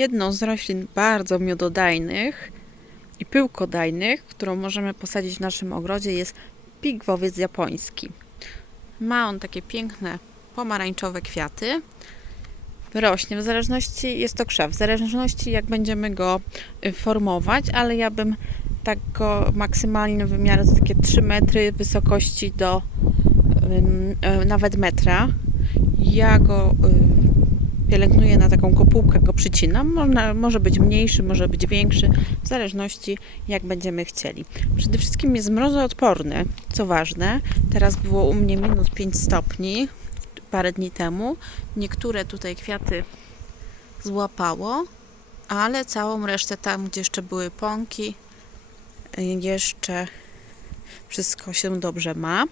jedną z roślin bardzo miododajnych i pyłkodajnych, którą możemy posadzić w naszym ogrodzie, jest pigwowiec japoński. Ma on takie piękne pomarańczowe kwiaty. Rośnie w zależności, jest to krzew, w zależności jak będziemy go y, formować, ale ja bym tak go maksymalny wymiar to takie 3 metry wysokości do y, nawet metra. Ja go y, pielęgnuję na taką kopułkę, go przycinam. Można, może być mniejszy, może być większy, w zależności jak będziemy chcieli. Przede wszystkim jest mrozoodporny, co ważne. Teraz było u mnie minus 5 stopni parę dni temu. Niektóre tutaj kwiaty złapało, ale całą resztę tam, gdzie jeszcze były pąki, jeszcze wszystko się dobrze ma.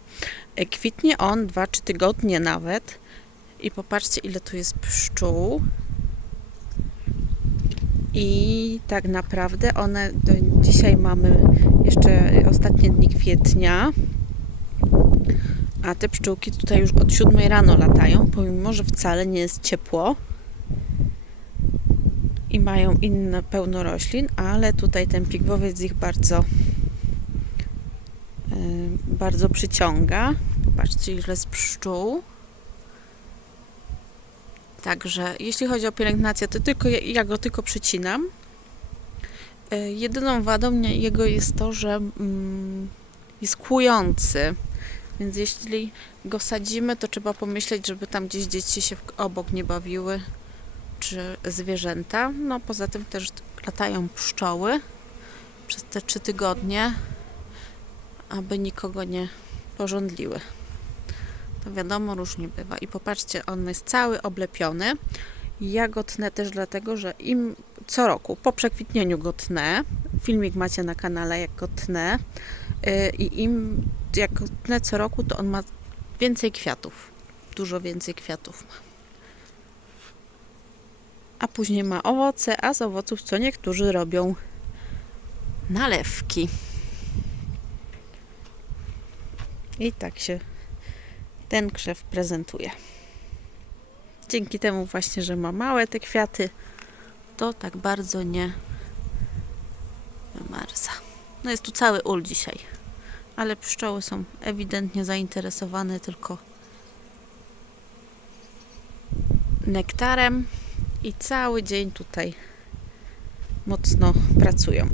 Kwitnie on 2-3 tygodnie nawet. I popatrzcie, ile tu jest pszczół. I tak naprawdę one, do, dzisiaj mamy jeszcze ostatnie dni kwietnia, a te pszczółki tutaj już od 7 rano latają, pomimo, że wcale nie jest ciepło i mają inne pełno roślin, ale tutaj ten pigwowiec ich bardzo yy, bardzo przyciąga. Popatrzcie, ile jest pszczół. Także jeśli chodzi o pielęgnację, to tylko ja, go tylko przycinam. Yy, Jedyną wadą jego jest to, że mm, jest kłujący. Więc jeśli go sadzimy, to trzeba pomyśleć, żeby tam gdzieś dzieci się obok nie bawiły, czy zwierzęta. No poza tym też latają pszczoły przez te trzy tygodnie, aby nikogo nie porządliły. Wiadomo, różnie bywa. I popatrzcie, on jest cały oblepiony. Ja go tnę też dlatego, że im co roku, po przekwitnieniu go tnę, filmik macie na kanale, jak go tnę, yy, i im jak go tnę co roku, to on ma więcej kwiatów. Dużo więcej kwiatów ma. A później ma owoce, a z owoców co niektórzy robią nalewki. I tak się ten krzew prezentuje. Dzięki temu właśnie, że ma małe te kwiaty, to tak bardzo nie wymarza. No jest tu cały ul dzisiaj ale pszczoły są ewidentnie zainteresowane tylko nektarem i cały dzień tutaj mocno pracują.